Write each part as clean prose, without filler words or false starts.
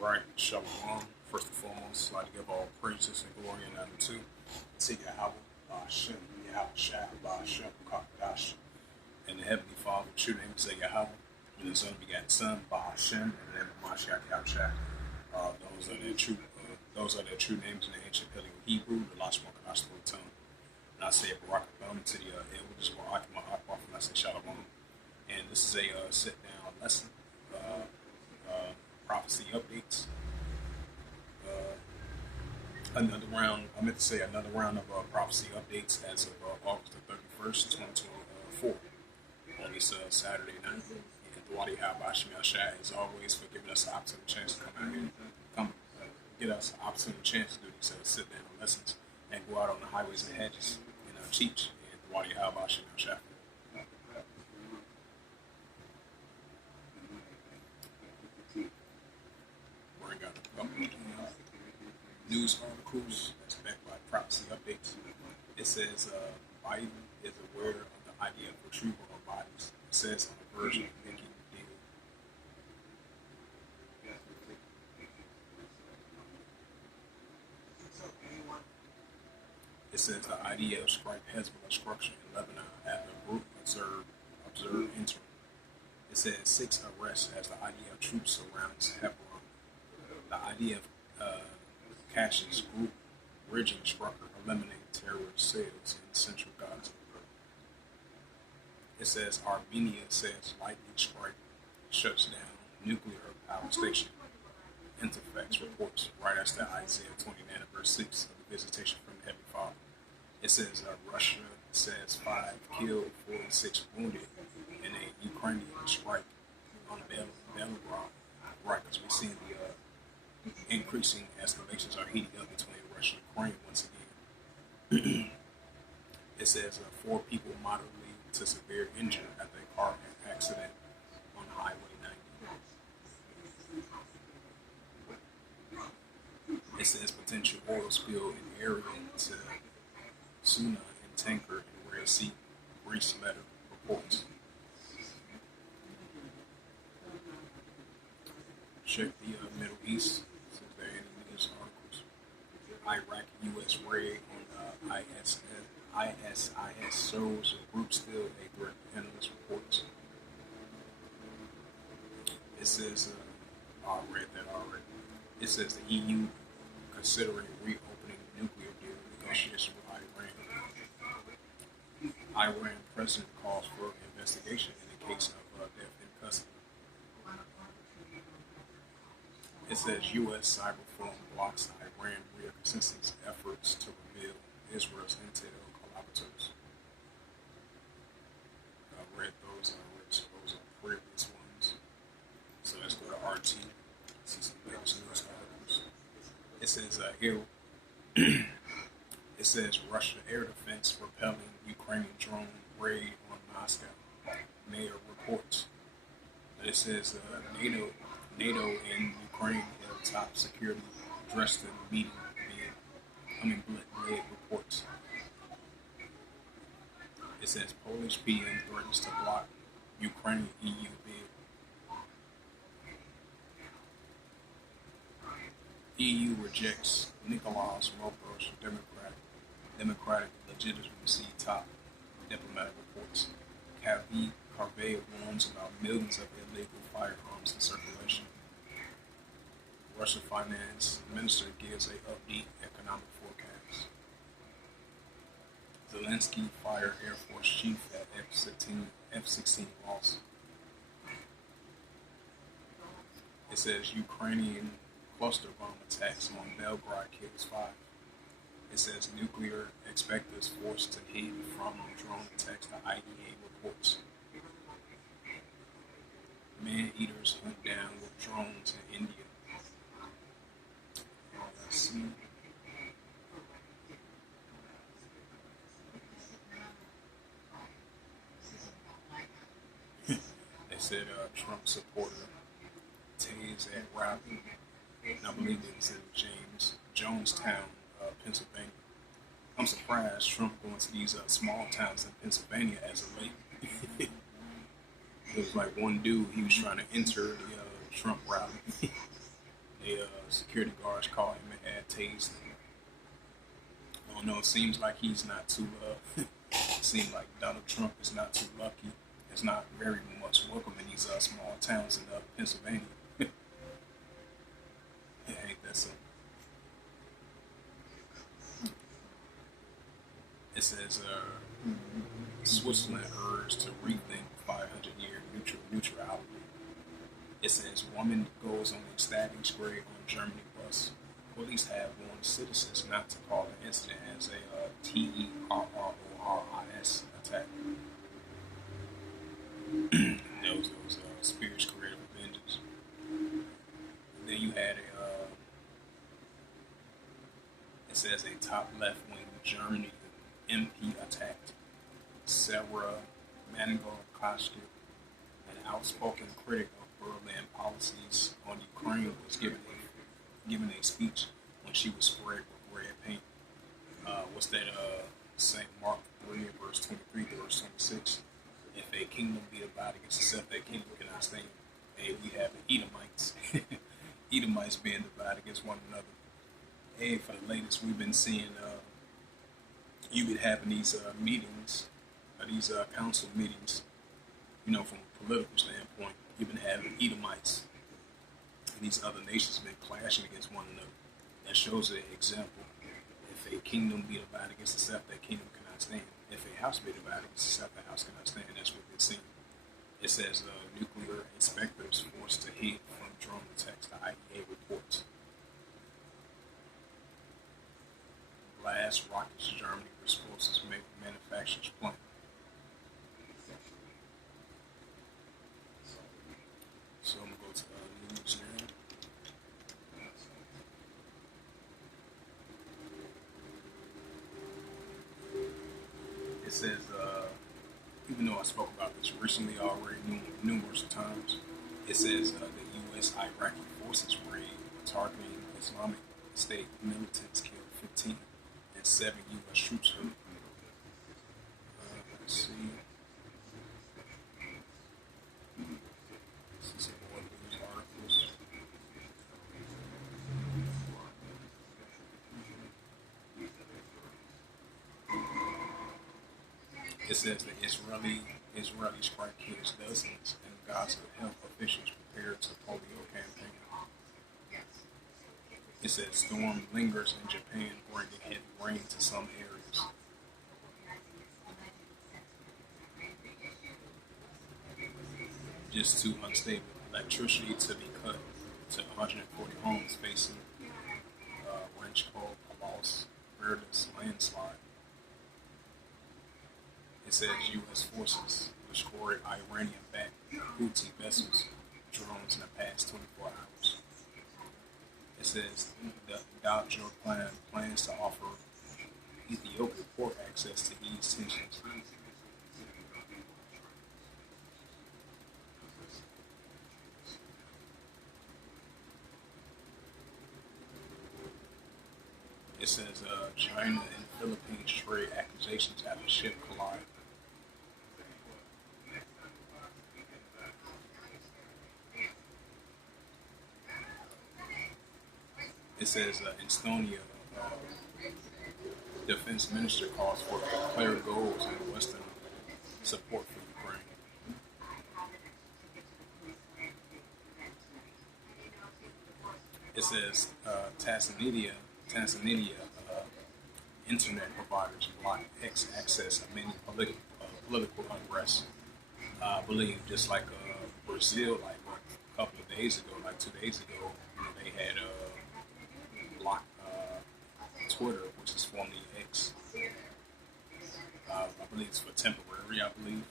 Right, Shalom. First and foremost, I'd like to give all praises and glory and honor to Yahweh, Ba'ashem, Yahweh Shah, Ba'ashem, Kakadash, and the Heavenly Father. True name is Yahweh, and His only begotten Son, Ba'ashem, and the name of Mashiach Yahushua. Those are their true names in the ancient Paleo Hebrew, the Lashma Kadash tongue. And I say Barak Abam to the elders of Akim Akbar, and I say Shalom. And this is a sit-down lesson. Prophecy updates. Another round of prophecy updates as of August the 31st, 2024 on this Saturday night. And Dwadi Habashim Yashai, as always, for giving us the opportunity chance to come out here, get us an opportunity chance to do these sit down lessons and go out on the highways and hedges and teach. And Dwadi Habashim Yashai. Got a couple of news articles that's backed by prophecy updates. It says Biden is aware of the idea of retrieval of bodies. It says on the verge of making a deal. It says the idea of strike Hezbollah structure in Lebanon after a group observed interim. It says 6 arrests as the idea of troops surrounds Hebron. The idea of Cash's group bridging structure eliminate terrorist cells in central Gaza. It says Armenia says lightning strike shuts down nuclear power station. Interfax reports right after Isaiah 29 verse 6 of the visitation from the Heavenly Father. It says Russia says 5 killed, 46 wounded in a Ukrainian strike on Belgrade. Right, because we're seeing the increasing escalations are heating up between Russia and Ukraine once again. It says 4 people moderately to severe injured after a car accident on Highway 90. It says potential oil spill in area to Suna and tanker in Red Sea. Greece letter reports. Check the Middle East. Iraq U.S. raid on ISIS shows the group still a threat, analyst reports. It says, I read that already. It says the EU considering reopening nuclear deal negotiation with Iran. Iran president calls for investigation in the case of death in custody. It says U.S. cyber forum blocks Iran reconnaissance efforts to reveal Israel's intel collaborators. I read those are previous ones. So let's go to RT. See some latest news articles. It says it says Russia air defense repelling Ukrainian drone raid on Moscow. Mayor reports. It says NATO and Ukraine held top security addressed in the meeting bled reports. It says Polish PM threatens to block Ukrainian EU bid. EU rejects Nicolas Robo's democratic legitimacy top diplomatic reports. Carvey warns about millions of illegal firearms in circulation. Russian finance minister gives an upbeat economic forecast. Zelensky fired Air Force chief at F-16 loss. It says Ukrainian cluster bomb attacks on Belgrade kills 5. It says nuclear expectors forced to hid from drone attacks, the IEA reports. Man-eaters hunt down with drones in India. Let's see. They said Trump supporter tased at rally, and I believe it was in Jonestown, Pennsylvania. I'm surprised Trump going to these small towns in Pennsylvania as of late. It was like one dude, he was trying to enter the Trump rally. They security guards caught him and had tased him. I don't know. It seems like he's not too. It seems like Donald Trump is not too lucky. It's not very much welcome in these small towns in Pennsylvania. Yeah, ain't that something? It says Switzerland urged to rethink 500-year neutrality. It says woman goes on a stabbing spree on Germany bus. Police have warned citizens not to call the incident as a terrorist attack. those Spears creative vengeance. Then you had it says a top left-wing Germany MP attacked. Sarah Mango-Koski, an outspoken critic of Berlin policies on Ukraine, was given a speech when she was sprayed with red paint. What's that? St. Mark 3, verse 23 to verse 26. If a kingdom be divided against itself, that kingdom cannot stand. Hey, we have the Edomites. Edomites being divided against one another. Hey, for the latest, we've been seeing you've been having these meetings, these council meetings, from a political standpoint. You've been having Edomites and these other nations been clashing against one another. That shows an example. If a kingdom be divided against itself, that kingdom cannot stand. If a house be divided against itself, that house cannot stand. That's what we're seeing. It says nuclear inspectors forced to hid from drone attacks, the IEA reports. Blast rockets Germany explosives manufacturers plant. So I'm going to go to news now. It says, even though I spoke about this recently already numerous times, it says the U.S. Iraqi forces raid targeting Islamic State militants killed 15 and 7 U.S. troops hurt. Let's see. Some more news articles. It says the Israeli strike kills dozens and Gaza health officials prepared to polio campaign. It says storm lingers in Japan, bringing heavy rain to some areas. Just too unstable. Electricity to be cut to 140 homes facing wrench cold loss, fearless landslide. It says U.S. forces destroyed Iranian-backed Houthi vessels, drones in the past 24 hours. It says the Dr. plans to offer Ethiopia port access to ease tensions. It says China and Philippines trade accusations after ship collide. It says Estonia defense minister calls for declared goals in Western support for Ukraine. It says Tanzania internet providers block X access of many political unrest. I believe just like Brazil, like a couple of days ago, like 2 days ago, they had blocked Twitter, which is formerly X. I believe it's for temporary, I believe.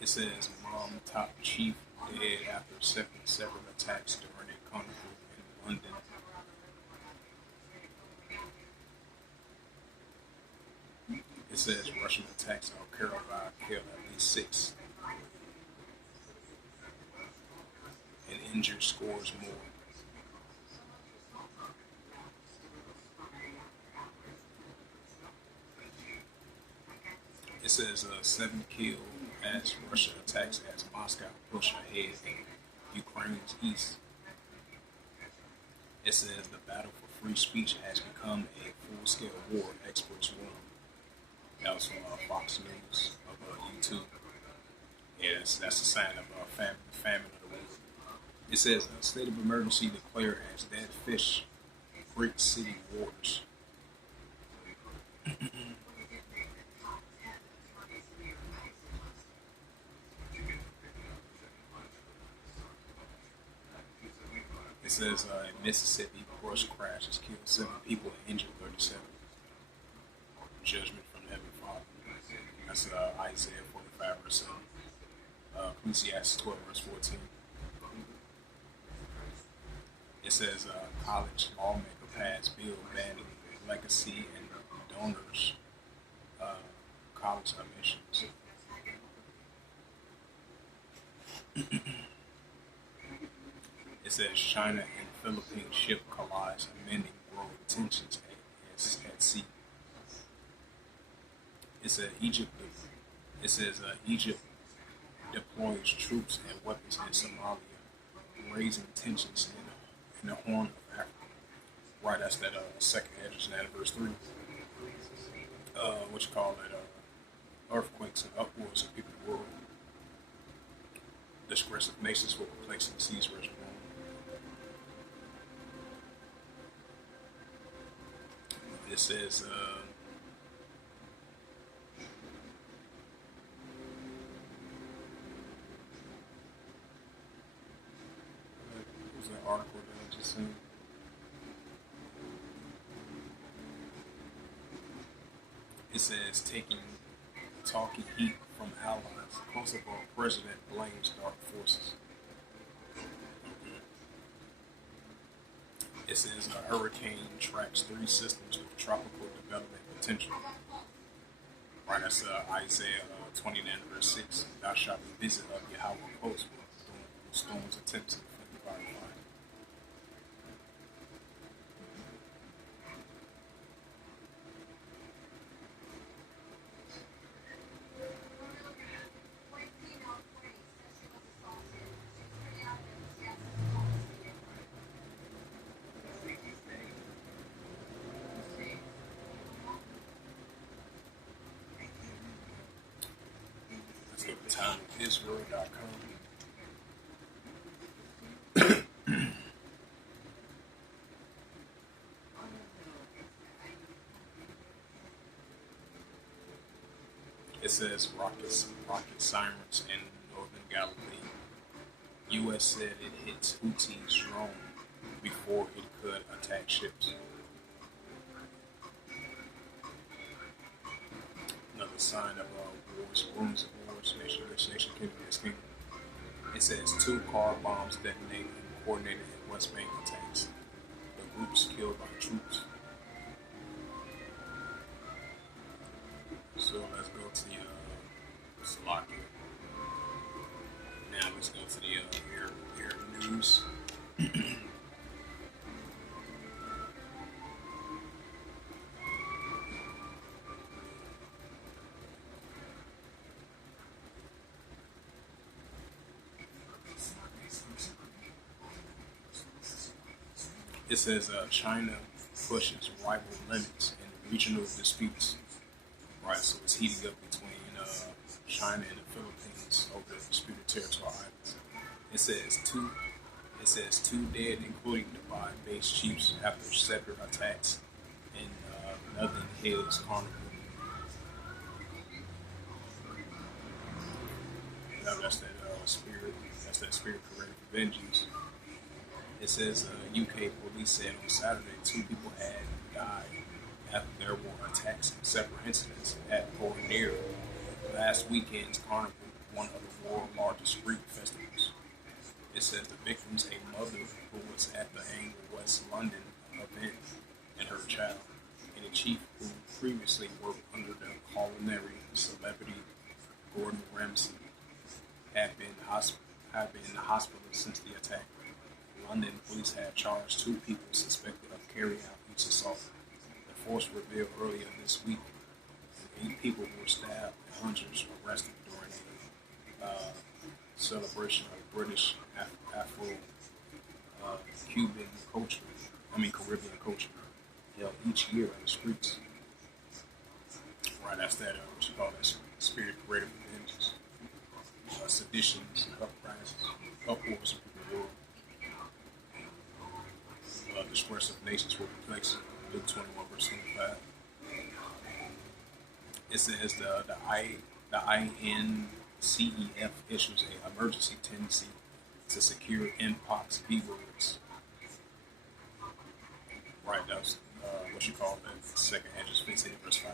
It says mom top chief dead after several attacks during a carnival in London. It says Russian attacks on Carolina killed at least 6 and injured scores more. It says 7 killed as Russia attacks as Moscow push ahead in Ukraine's east. It says the battle for free speech has become a full-scale war, experts warn. That was from Fox News of YouTube. Yes, that's a sign of famine of the world. It says a state of emergency declared as dead fish, Greek city waters. It says in Mississippi, brush crash has killed 7 people and injured 37. Judgment from the Heavenly Father. That's Isaiah 45 verse 7. Ecclesiastes 12 verse 14. It says college lawmaker passed bill banning legacy and donors college admissions. It says China and Philippine ship collides, amending growing tensions at sea. It says Egypt deploys troops and weapons in Somalia, raising tensions in the Horn of Africa. Right, that's that second Edges and verse 3. What you call it? Earthquakes and uproars of people in the world. Disgressive nations for replacing seas reservoir. It says what was that article that I just seen? It says talking heat from allies. Kosovo president blames dark forces. It says a hurricane tracks 3 systems with tropical development potential. Right, that's Isaiah 29 verse 6. Thou shalt be visit of Yahweh post with storms attempts to defend the fire. Let's go to timeofisrael.com. It says rocket sirens in northern Galilee. U.S. said it hits Houthis drone before it could attack ships. Another sign of wars, rumors of wars, nation against nation, kingdom against kingdom. It says 2 car bombs detonated and coordinated in West Bank attacks. The groups killed by troops. So let's go to the Slovakia. Now let's go to the air news. It says China pushes rival limits in regional disputes. Right, so it's heating up between China and the Philippines over the disputed territorial islands. It says two dead, including the 5 base chiefs after separate attacks in Northern Hills Carnival. Now that's that spirit. That's that spirit correct vengeance. It says UK police said on Saturday 2 people had died after there were attacks and separate incidents at or near last weekend's Carnival, one of the world's largest Greek festivals. It says the victims, a mother who was at the Anglo West London event, and her child, and a chief who previously worked under the culinary celebrity Gordon Ramsay, had been in the hospital since the attack. London police had charged 2 people suspected of carrying out each assault. The force revealed earlier this week that 8 people were stabbed and hundreds arrested during celebration of British Afro Cuban culture, Caribbean culture, held each year on the streets. Right, that's that, what you call that spirit creative advantages, seditions, uprisings, uproars of the world, disperse of nations will be placed. Luke 21 verse 25. It says the INCEF issues an emergency tendency to secure Mpox B words. Right, that's what you call that. Second Edges 15 verse 5.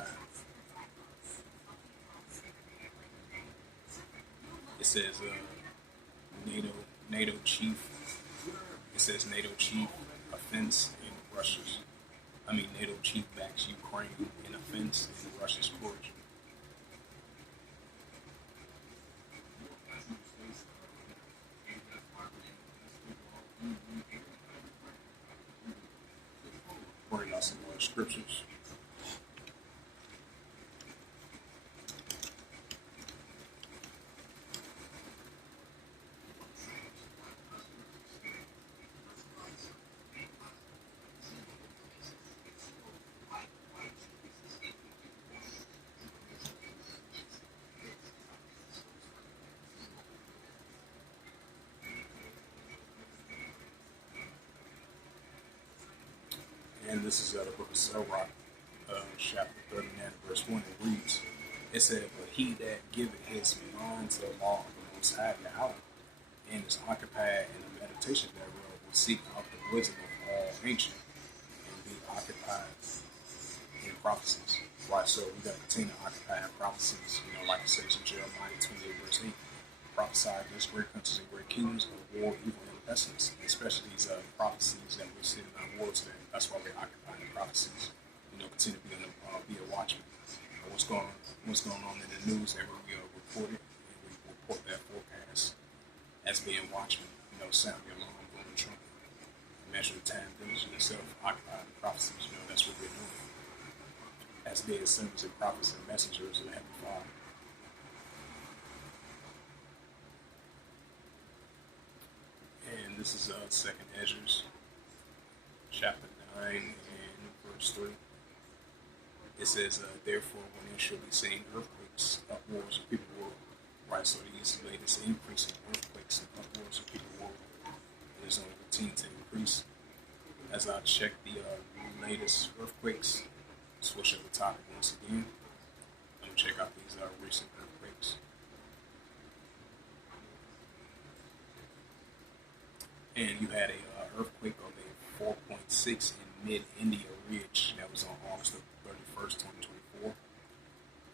It says NATO chief. It says NATO chief offense in Russia's. NATO chief backs Ukraine in offense in Russia's courage. Bring out some more scriptures. And this is the book of Sirach, chapter 39, verse 1. It reads, it said, but he that giveth his mind to the law of the Most High Yahweh, and is occupied in the meditation thereof, will seek out the wisdom of all ancient, and be occupied in prophecies. Right, so we got to continue to occupy in prophecies, like it says in Jeremiah 28, verse 8. Prophesy against great countries and great kingdoms of war, evil, and pestilence, especially these prophecies that we're seeing in our world today. That's why we're occupying prophecies. Continue to be a watchman. What's going on in the news, and we report it, and we report that forecast as being watchmen. Sound the alarm, blowing the trumpet, measure the time, diligent yourself, occupying the prophecies. That's what we're doing. As being sons and prophets and messengers of the Heavenly Father. And this is Second Ezra, chapter 9 and verse 3. It says, therefore, when there shall be seen earthquakes, uproars of people world. Right, so these latest increase in earthquakes and uproars of people world is going to continue to increase. As I check the latest earthquakes, switch up the topic once again. I'm going to check out these recent earthquakes. And you had a earthquake of a 4.6 in mid-India Ridge that was on August 31st, 2024.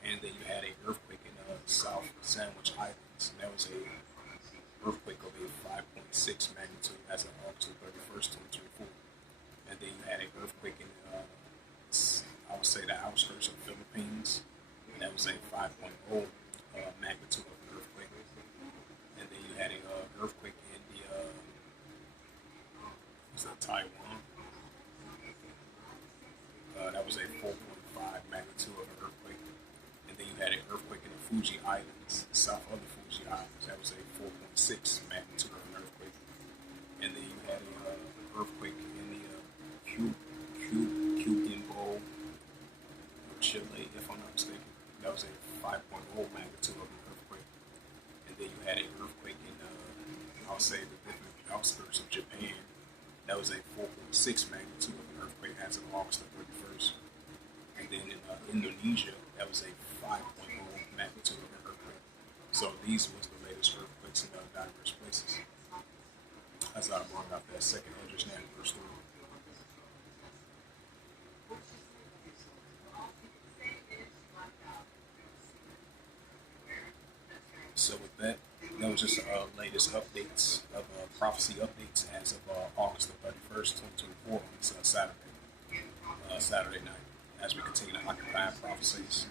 And then you had an earthquake in South Sandwich Islands, and that was a earthquake of a 5.6 magnitude as of August 31st, 2024. And then you had an earthquake in, I would say, the outskirts of the Philippines, and that was a 5.0 magnitude of an earthquake. And then you had an earthquake in the Taiwan. That was a 4.5 magnitude of an earthquake. And then you had an earthquake in the Fuji Islands, south of the Fuji Islands. That was a 4.6 magnitude of an earthquake. And then you had an earthquake in the Cuban Bowl, Chile, if I'm not mistaken. That was a 5.0 magnitude of an earthquake. And then you had an earthquake in, I'll say, the different outskirts of Japan. That was a 4.6 magnitude of an earthquake as of August 31st. And then in Indonesia, that was a 5.0 magnitude of an earthquake. So these was the latest earthquakes in diverse places. As I brought out that second Ezra 9 verse 3. So with that was just latest updates of prophecy updates as of August 31st, 2024 on this Saturday night, as we continue to occupy prophecies,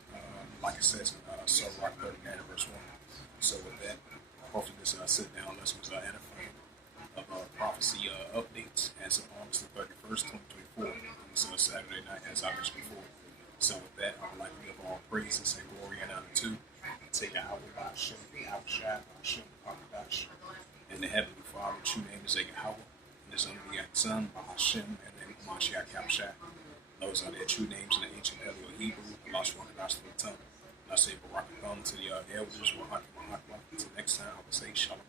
like it says in Sirach 39 verse 1. So with that, hopefully this sit down lesson was edifying of prophecy updates as of August 31st, 2024 on this Saturday night, as I mentioned before. So with that, I would like to give all praises and glory and honor to Yahweh. Bahashem Yahushua, Bahashem Paradash. And the Heavenly Father, true name is Yahweh, and His only begotten Son, Bahashem, and then Mashiach Yahushua. Those are their true names in the ancient Paleo Hebrew. Allah Subhanahu wa ta'ala the tongue. And I say Barak to the elders. Until next time, I will say Shalom.